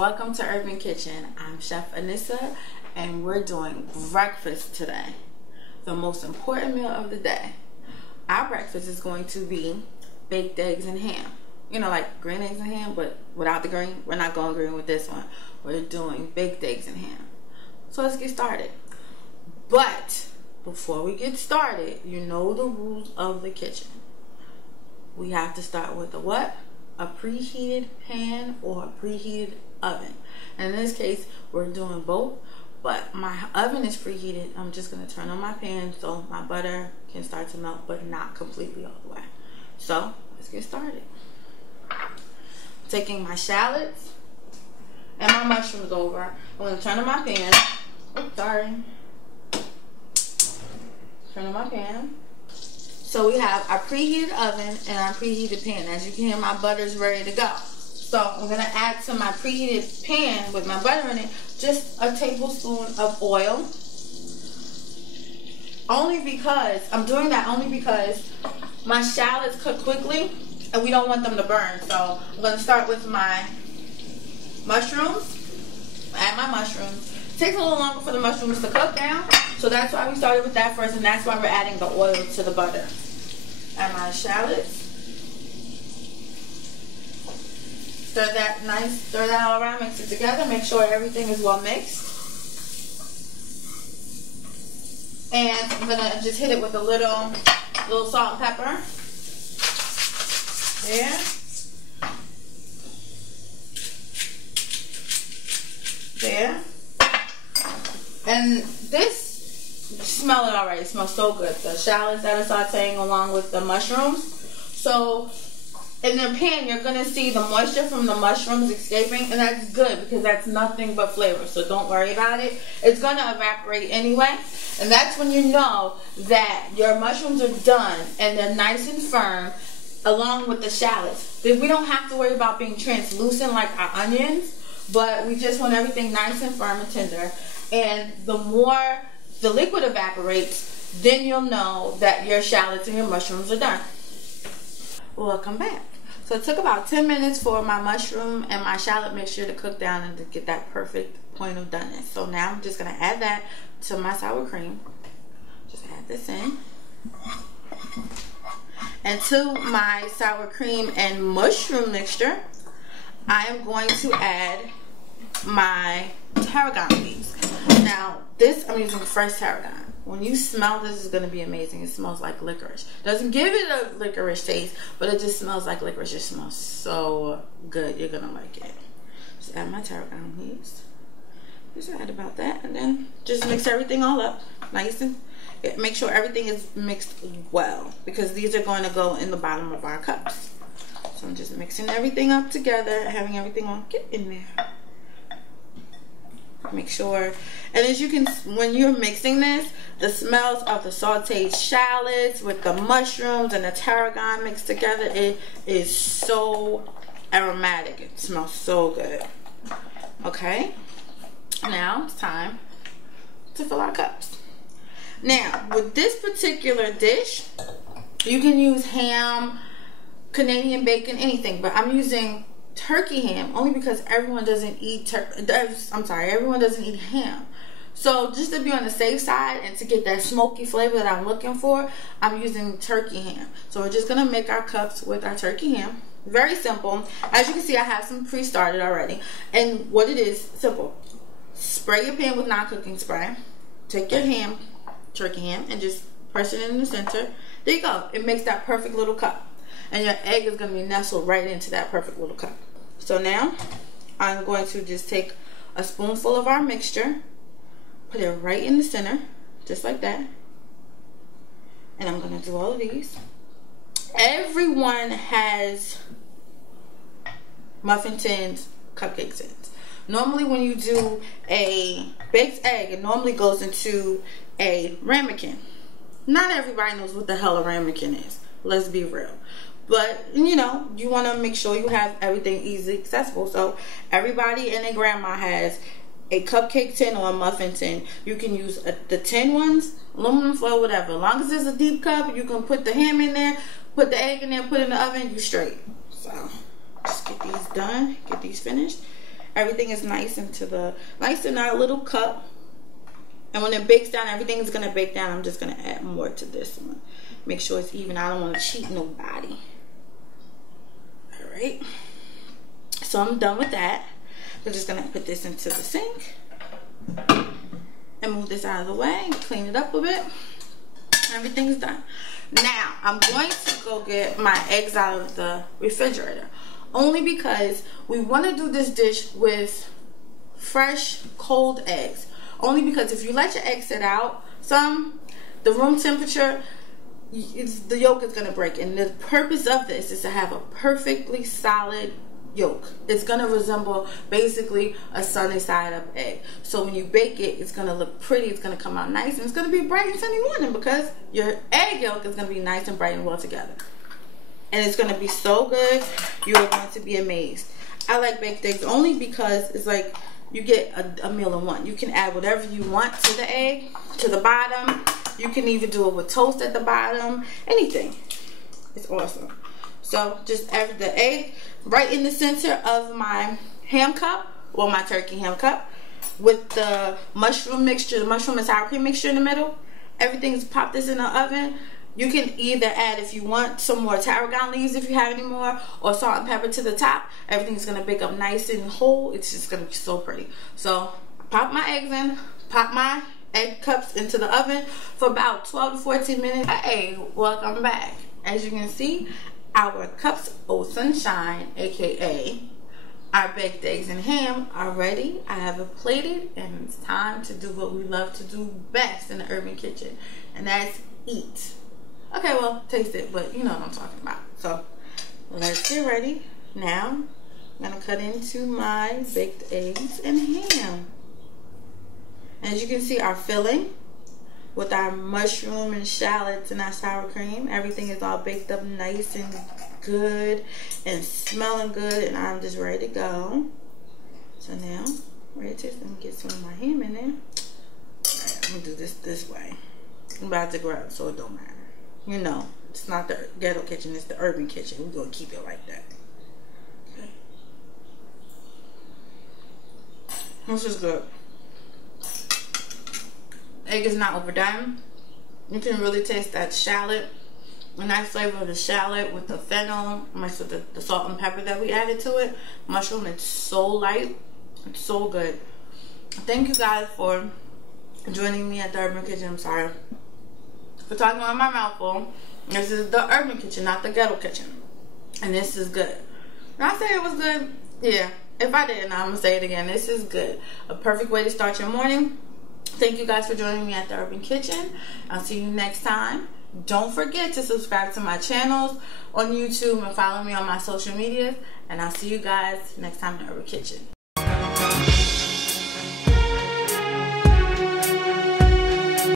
Welcome to Urbyn Kitchen. I'm Chef Anissa and we're doing breakfast today. The most important meal of the day. Our breakfast is going to be baked eggs and ham. You know, like green eggs and ham, but without the green. We're not going green with this one. We're doing baked eggs and ham. So let's get started. But before we get started, you know the rules of the kitchen. We have to start with a what? A preheated pan or a preheated oven. And in this case, we're doing both, but my oven is preheated. I'm just going to turn on my pan so my butter can start to melt, but not completely all the way. So let's get started. Taking my shallots and my mushrooms over. I'm going to turn on my pan. Oops, sorry. Turn on my pan. So we have our preheated oven and our preheated pan. As you can hear, my butter is ready to go. So I'm going to add to my preheated pan with my butter in it just a tablespoon of oil. I'm doing that only because my shallots cook quickly and we don't want them to burn. So I'm going to start with my mushrooms. Add my mushrooms. It takes a little longer for the mushrooms to cook down. So that's why we started with that first, and that's why we're adding the oil to the butter. Add my shallots. Stir that all around, mix it together, make sure everything is well mixed. And I'm gonna just hit it with a little salt and pepper. There. And this, smell it already, it smells so good. The shallots that are sauteing along with the mushrooms. So in the pan, you're going to see the moisture from the mushrooms escaping, and that's good because that's nothing but flavor. So don't worry about it. It's going to evaporate anyway, and that's when you know that your mushrooms are done and they're nice and firm along with the shallots. We don't have to worry about being translucent like our onions, but we just want everything nice and firm and tender. And the more the liquid evaporates, then you'll know that your shallots and your mushrooms are done. Welcome back. So it took about 10 minutes for my mushroom and my shallot mixture to cook down and to get that perfect point of doneness. So now I'm just going to add that to my sour cream. Just add this in. And to my sour cream and mushroom mixture, I am going to add my tarragon leaves. Now, this I'm using fresh tarragon. When you smell this, is going to be amazing. It smells like licorice. Doesn't give it a licorice taste, but it just smells like licorice. It smells so good. You're going to like it. Just add my tarragon leaves. Just add about that, and then just mix everything all up. Nice and make sure everything is mixed well, because these are going to go in the bottom of our cups. So I'm just mixing everything up together, having everything all get in there. Make sure, and as you can, when you're mixing this, the smells of the sauteed shallots with the mushrooms and the tarragon mixed together, it is so aromatic. It smells so good. Okay, now it's time to fill our cups. Now, with this particular dish, you can use ham, Canadian bacon, anything, but I'm using turkey ham only because everyone doesn't eat everyone doesn't eat ham. So just to be on the safe side and to get that smoky flavor that I'm looking for, I'm using turkey ham. So we're just gonna make our cups with our turkey ham. Very simple. As you can see, I have some pre-started already, and what it is, simple. Spray your pan with non-cooking spray. Take your ham, turkey ham, and just press it in the center. There you go. It makes that perfect little cup. And your egg is going to be nestled right into that perfect little cup. So now, I'm going to just take a spoonful of our mixture, put it right in the center, just like that. And I'm going to do all of these. Everyone has muffin tins, cupcake tins. Normally when you do a baked egg, it normally goes into a ramekin. Not everybody knows what the hell a ramekin is. Let's be real. But, you know, you want to make sure you have everything easily accessible. So everybody and their grandma has a cupcake tin or a muffin tin. You can use the tin ones, aluminum foil, whatever. As long as it's a deep cup, you can put the ham in there, put the egg in there, put it in the oven, you straight. So just get these done, get these finished. everything is nice in our little cup. And when it bakes down, everything is going to bake down. I'm just going to add more to this one. Make sure it's even. I don't want to cheat nobody. Alright. So I'm done with that. We're just going to put this into the sink. And move this out of the way. Clean it up a bit. Everything's done. Now, I'm going to go get my eggs out of the refrigerator. Only because we want to do this dish with fresh, cold eggs. Only because if you let your eggs sit out, the room temperature, the yolk is going to break. And the purpose of this is to have a perfectly solid yolk. It's going to resemble basically a sunny side up egg. So when you bake it, it's going to look pretty. It's going to come out nice. And it's going to be bright and sunny morning because your egg yolk is going to be nice and bright and well together. And it's going to be so good. You are going to be amazed. I like baked eggs only because it's like you get a meal in one. You can add whatever you want to the egg, to the bottom. You can even do it with toast at the bottom. Anything. It's awesome. So just add the egg right in the center of my ham cup, well, my turkey ham cup, with the mushroom mixture, the mushroom and sour cream mixture in the middle. Everything's pop this in the oven. You can either add, if you want, some more tarragon leaves if you have any more, or salt and pepper to the top. Everything's going to bake up nice and whole. It's just going to be so pretty. So pop my eggs in, pop my egg cups into the oven for about 12 to 14 minutes. Hey, welcome back. As you can see, our cups of sunshine, aka our baked eggs and ham, are ready. I have it plated, and it's time to do what we love to do best in the urban kitchen, and that's eat. Okay, well, taste it, but you know what I'm talking about. So let's get ready. Now I'm gonna cut into my baked eggs and ham. As you can see, our filling with our mushroom and shallots and our sour cream, everything is all baked up nice and good and smelling good, and I'm just ready to go. So now, let me get some of my ham in there. Alright, I'm gonna do this way. I'm about to grab, so it don't matter. You know, it's not the ghetto kitchen, it's the urban kitchen. We're gonna keep it like that. Okay. This is good. Egg is not overdone. You can really taste that shallot, a nice flavor of the shallot with the fennel, mixed with the salt and pepper that we added to it. Mushroom, it's so light, it's so good. Thank you guys for joining me at the urban kitchen. I'm sorry for talking on my mouth full. This is the urban kitchen, not the ghetto kitchen, and this is good. Did I say it was good? Yeah. If I didn't, I'm gonna say it again. This is good. A perfect way to start your morning. Thank you guys for joining me at the Urban Kitchen. I'll see you next time. Don't forget to subscribe to my channels on YouTube and follow me on my social media. And I'll see you guys next time in the Urban Kitchen.